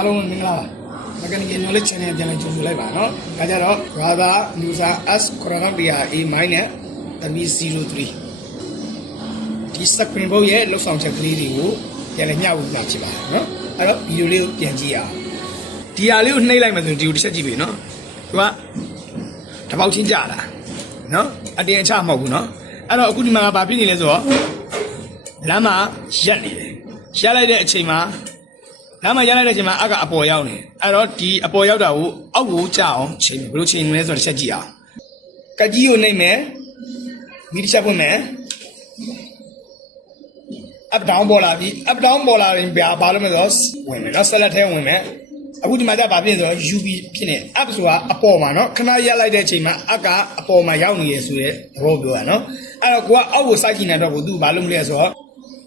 အားလုံးမင်္ဂလာပါမကနီကယ် knowledge channel ပြန်လည်ကြိုဆိုလိုက်ပါနော်ဒါကြတော့ Radha Nusa S Korandia A mine နဲ့ ME03 ဒီ screen board ရဲ့လှုပ်ဆောင်ချက်ကလေးတွေကိုပြန်လည်မျှဝေပြဖြစ်ပါတယ်နော်အဲ့တော့ဗီဒီယိုလေးကိုပြန်ကြည့်ရအောင်ဒီဟာလေးကိုနှိပ်လိုက်မှဆိုဒီကိုတစ်ချက်ကြည့်ပြီနော်သူကတပေါက်ချင်းကြတာနော်အတင်အချမဟုတ်ဘူးနော်အဲ့တော့အခုဒီမှာဘာဖြစ်နေလဲဆိုတော့လမ်းမှာရက်နေတယ်ရက်လိုက်တဲ့အချိန်မှာ လမ်းမှာရလိုက်တဲ့အချိန်မှာအကအပေါ်ရောက်နေအဲ့တော့ဒီအပေါ်ရောက်တာကိုအောက်ကိုကြအောင်ချိန်မယ်ဘယ်လိုချိန်မလဲဆိုတော့တစ်ချက်ကြည့်အောင်ကကြီးကိုနှိမ့်မယ်မိတစ်ချက်ပွင့်မယ် up down ပေါ်လာပြီ up down ပေါ်လာရင်ဘာဘာလို့မလဲဆိုတော့ဝင်မယ်နော်ဆက်လက်ထဲဝင်မယ်အခုဒီမှာကြပါပြင်ဆိုတော့ UB ဖြစ်နေ up ဆိုတာအပေါ်မှာနော်ခဏရက်လိုက်တဲ့အချိန်မှာအကအပေါ်မှာရောက်နေရဆိုတဲ့သဘောပြောတာနော်အဲ့တော့ကိုကအောက်ကိုစိုက်ကြည့်နေတော့ကိုသူ့ဘာလို့မလဲဆိုတော့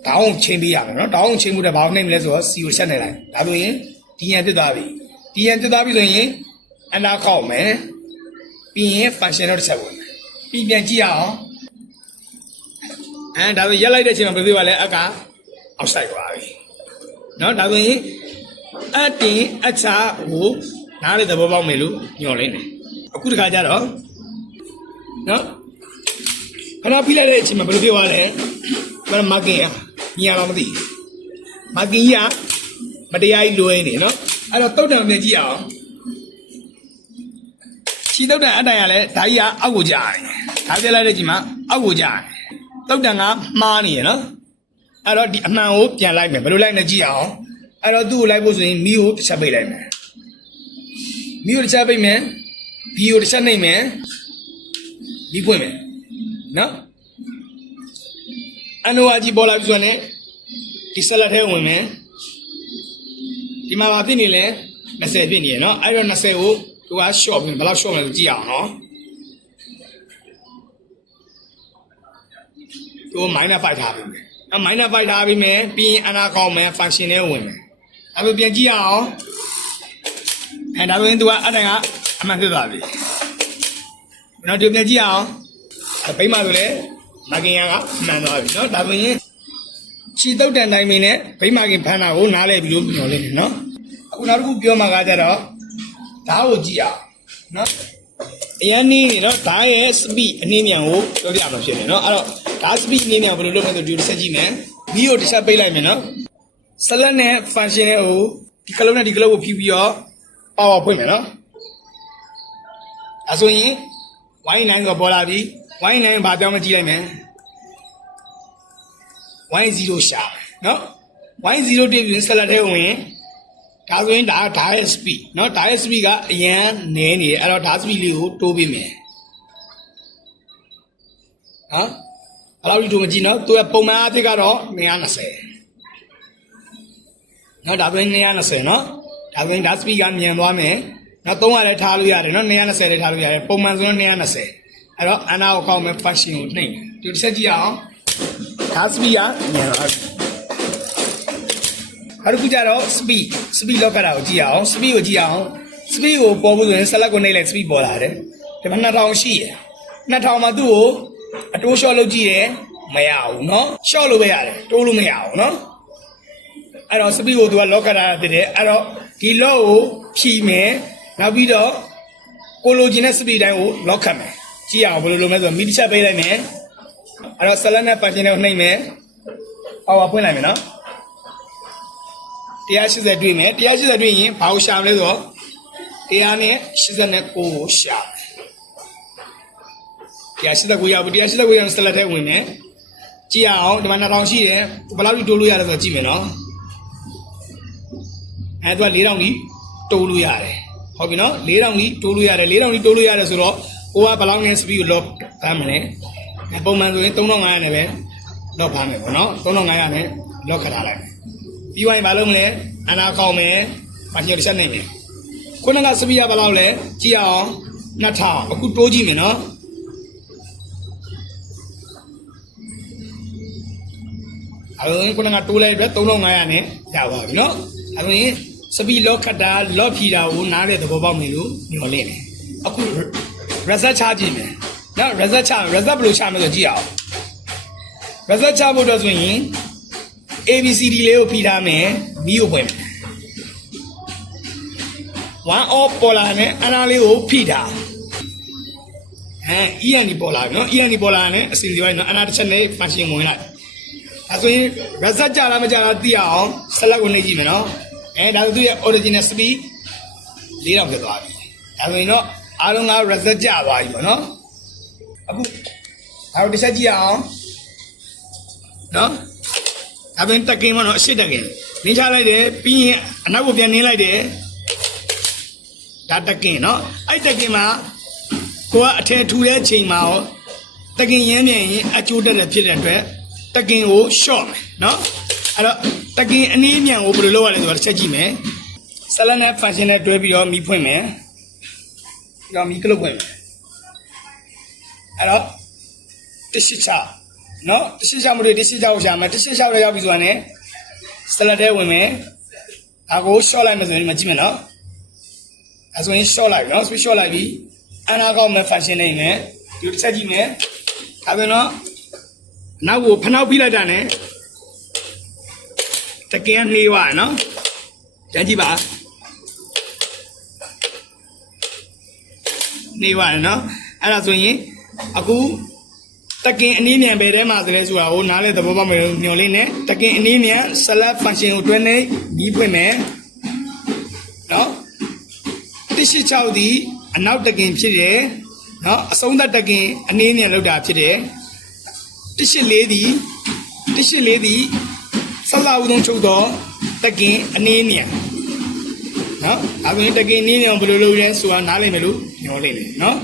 တောင်းချင်းပေးရမယ်နော်တောင်းချင်းမှုတဲ့ဘာမှနိုင်မလဲဆိုတော့စီကိုဆက်နေလိုက်ဒါဆိုရင်ဒီရန်တက်သွားပြီဒီရန်တက်သွားပြီဆိုရင်အနာခောက်မယ်ပြီးရင် function တော့တစ်ချက်ဝင်ပြီးပြန်ကြည့်ရအောင်အဲဒါဆိုရက်လိုက်တဲ့အချိန်မှာဘယ်လိုပါလဲအကအောက်ဆိုင်သွားပြီနော်ဒါဆိုရင်အတင်အချာဟိုနားလေသဘောပေါက်မယ်လို့ညွှန်လင်းတယ်အခုတခါကျတော့နော်ခဏပြလိုက်တဲ့အချိန်မှာဘယ်လိုဖြစ်သွားလဲဘာမှမကင်ရ ညီရလားမသိမကင်ကြီးကမတရားကြီးလွဲနေနော်အဲ့တော့တုတ်တံမြင်ကြည့်အောင်ခြေတုတ်တံအတိုင်ကလည်းဓာကြီးကအောက်ကိုကြာတယ်ဓာပြလိုက်တဲ့ကြည့်မှာအောက်ကိုကြာတယ်တုတ်တံကမှားနေရနော်အဲ့တော့ဒီအမှန်ကိုပြန်လိုက်မယ်ဘယ်လိုလိုက်နေကြည့်အောင်အဲ့တော့သူ့ကိုလိုက်ဖို့ဆိုရင်မီးကိုတစ်ချက်ပိတ်လိုက်မယ်မီးကိုတစ်ချက်ပိတ်မယ်ဘီကိုတစ်ချက်နှိပ်မယ်ပြီးပွင့်မယ်နော် အနိုအကြီးပေါ်လာပြီဆိုရင်ဒီဆက်လက်ထဲဝင်မယ်ဒီမှာဘာဖြစ်နေလဲ20ဖြစ်နေရနော်အဲ့တော့20ကိုသူက short ပြင်ဘယ်လောက် short မလဲကြည့်အောင်နော်သူ minus 5ထားပြီမယ်အဲ minus 5ထားပြီမယ်ပြီးရင်အနာကောင်းမယ် function ထဲဝင်မယ်အဲလိုပြန်ကြည့်ရအောင်အဲဒါဆိုရင် तू ကအတိုင်ကအမှန်ဖြစ်သွားပြီနော်ဒီပြန်ကြည့်ရအောင်အဲဘိမဆိုလေ မကင်ရကမှန်သွားပြီနော်ဒါဆိုရင်ချီတုတ်တန်တိုင်းမင်းနဲ့ဘိမကင်ဖန်တာကိုနားလဲပြီးလို့ပြောလိမ့်မယ်နော်အခုနောက်တစ်ခုပြောမှာကကြတော့ဓာတ်ကိုကြည့်အောင်နော်အရင်နည်းနေနော်ဓာတ်ရဲ့ speed အနည်းမြန်ကိုပြောပြမှာဖြစ်နေနော်အဲ့တော့ဓာတ် speed အနည်းမြန်ဘယ်လိုလုပ်မလဲဆိုဒီတစ်ချက်ကြည့်မယ်မီးကိုတစ်ချက်ပိတ်လိုက်မယ်နော် select နဲ့ function နဲ့ဟိုဒီကလုံးနဲ့ဒီကလုံးကိုဖြီးပြီးတော့ power ဖွင့်မယ်နော်အဲဆိုရင် y9 ကိုပေါ်လာပြီ ဝိုင်းနိုင်ဘာပြောင်းလဲကြည့်လိုက်မယ်ဝိုင်း0ရှာနော်ဝိုင်း0တွေ့ပြီးဆက်လက်ထဲဝင်ဒါဆိုရင်ဒါဒါရဲ့ speed နော်ဒါရဲ့ speed ကအရန်နည်းနေတယ်အဲ့တော့ဒါ speed လေးကိုတိုးပေးမယ်ဟမ်အဲ့လောက်ကြီးတိုးမကြည့်နော်သူကပုံမှန်အဖြစ်ကတော့120နော်ဒါဆိုရင်120နော်ဒါဆိုရင်ဒါ speed ကမြန်သွားမယ်နော်300လည်းထားလို့ရတယ်နော်120လည်းထားလို့ရတယ်ပုံမှန်ဆိုရင်120 အဲ့တော့အနာကိုကောက်မယ် function ကိုနှိမ့်မယ်ဒီတစ်ချက်ကြည့်အောင်ဒါ speed ကမြန်သွားပြီ အဲ့ဒီကြတော့ speed speed လောက်ကြတာကိုကြည့်အောင် speed ကိုကြည့်အောင် speed ကိုပေါ်ဖို့ဆိုရင် select ကိုနှိပ်လိုက် speed ပေါ်လာတယ်ဒီမှာ2000ရှိတယ်2000မှာသူ့ကိုအတိုး short လုပ်ကြည့်တယ်မရဘူးเนาะ short လုပ်ပဲရတယ်တိုးလို့မရဘူးเนาะအဲ့တော့ speed ကိုသူက lock ကြတာတည်တယ်အဲ့တော့ဒီ lock ကိုဖြီမယ်နောက်ပြီးတော့ကိုလိုချင်တဲ့ speed တိုင်းကို lock ခတ်မယ် ကြည့်အောင်ဘယ်လိုလုပ်မလဲဆိုတော့မီးတစ်ချက်ပေးလိုက်မယ်အဲ့တော့ဆလတ်နဲ့ပါရှင်တွေကိုနှိမ့်မယ်အော်ပါဖွင့်လိုက်မယ်နော်180တွေ့မယ်180တွေ့ရင်ဘာကိုရှာမလဲဆိုတော့189ကိုရှာ189ရောက်ပြီ189ရောက်ဆလတ်ထဲဝင်မယ်ကြည့်အောင်ဒီမှာ2000ရှိတယ်ဘယ်လောက်ကြီးတိုးလို့ရလဲဆိုတော့ကြည့်မယ်နော်အဲသူက4000ကြီးတိုးလို့ရတယ်ဟုတ်ပြီနော်4000ကြီးတိုးလို့ရတယ်4000ကြီးတိုးလို့ရတယ်ဆိုတော့ ကိုကဘယ်လောက်နဲ့ speed ကို lock ဖမ်းမလဲပုံမှန်ဆိုရင်3500နဲ့ပဲ lock ဖမ်းမယ်ပေါ့နော်3500နဲ့ lock ခထားလိုက်မယ်ပြီးသွားရင်မလုပ်မလဲအနာကောင်းမယ်မချင်တစ်ချက်နိုင်မယ်ခုနကစပီးရဘယ်လောက်လဲကြည့်အောင်2000အခုတိုးကြည့်မယ်နော်အဲ့ဒါခုနကတိုးလိုက်ပြီ3500နဲ့ရပါပြီနော်အဲ့ဒါရင်စပီးလော့ခတ်တာလော့ဖြီတာကိုနားတဲ့သဘောပေါက်နေလို့ညော်လင့်တယ်အခု reset ချကြည့်မယ်နော် reset ချ reset ဘယ်လိုချမလဲဆိုကြည့်အောင် reset ချဖို့တော့ဆိုရင် ABCD လေးကိုဖိထားမယ်မီးကိုပွင့်မယ်1 off ပေါ်လာနဲ့အနာလေးကိုဖိတာအဲ EN ပေါ်လာပြီနော် EN ပေါ်လာနဲ့အစီအစဉ်ပိုင်းနော်အနာတစ်ချက်နဲ့ function ဝင်လိုက်အဲဆိုရင် reset ကြလားမကြလားသိရအောင် select ဝင်လိုက်ကြည့်မယ်နော်အဲဒါဆိုသူရဲ့ original speed ၄တော့ဖြစ်သွားပြီဒါဆိုရင်တော့ အားလုံးက reset ကြသွားပြီပေါ့နော်အခုဒါတို့တစ်ချက်ကြည့်ရအောင်နော်ဒါပြင်တက်ကင်းမနော်အရှိတက်ကင်းနင်းချလိုက်တယ်ပြီးရင်အနောက်ကိုပြန်နင်းလိုက်တယ်ဒါတက်ကင်းနော်အဲ့တက်ကင်းမှာကိုကအထည်ထူတဲ့ချိန်မှာရောတက်ကင်းရမ်းမြန်ရင်အကျိုးတက်တယ်ဖြစ်တဲ့အတွက်တက်ကင်းကို short မယ်နော်အဲ့တော့တက်ကင်းအနည်းမြန်ကိုဘယ်လိုလုပ်ရလဲဆိုတာတစ်ချက်ကြည့်မယ်ဆလနဲ့ function နဲ့တွဲပြီးတော့မီးဖွင့်မယ် ပြီးတော့မီးကလုတ်ဖွင့်မယ်အဲ့တော့တရှိချနော်တရှိချမလို့တရှိချကိုရှာမယ်တရှိချကိုရောက်ပြီဆိုတာ ਨੇ ဆလတဲ့ဝင်မယ်ဒါကို short လိုက်မယ်ဆိုရင်မကြည့်မယ်နော်အဲဆိုရင် short လိုက်နော် switch short လိုက်ပြီအနာကောက်မဲ့ function နေမယ်ဒီတစ်ချက်ကြည့်မယ်ဒါပြန်တော့နောက်ကိုဖနောက်ပြီးလိုက်တာ ਨੇ တကယ်နှေးသွားနော်ကြည့်ကြည့်ပါ နေပါတယ်နော်အဲ့ဒါဆိုရင်အခုတကင်အနည်းမြန်ပဲထဲမှာဆိုလဲဆိုတာကိုနားလဲသဘောပေါက်မယ်လို့ညွှန်လေးနဲ့တကင်အနည်းမြန် select function ကိုတွဲနေပြီးဖွင့်မယ်နော်186ဒီအနောက်တကင်ဖြစ်တယ်နော်အဆုံးသတ်တကင်အနည်းမြန်လောက်တာဖြစ်တယ်184ဒီ184ဒီဆက်လာဦးဆုံးချုပ်တော့တကင်အနည်းမြန် နော်ဒါဆိုရင်တကယ်နည်းနည်းဘယ်လိုလုပ်လဲဆိုတာနားလည်မယ်လို့ညောလိမ့်မယ်နော်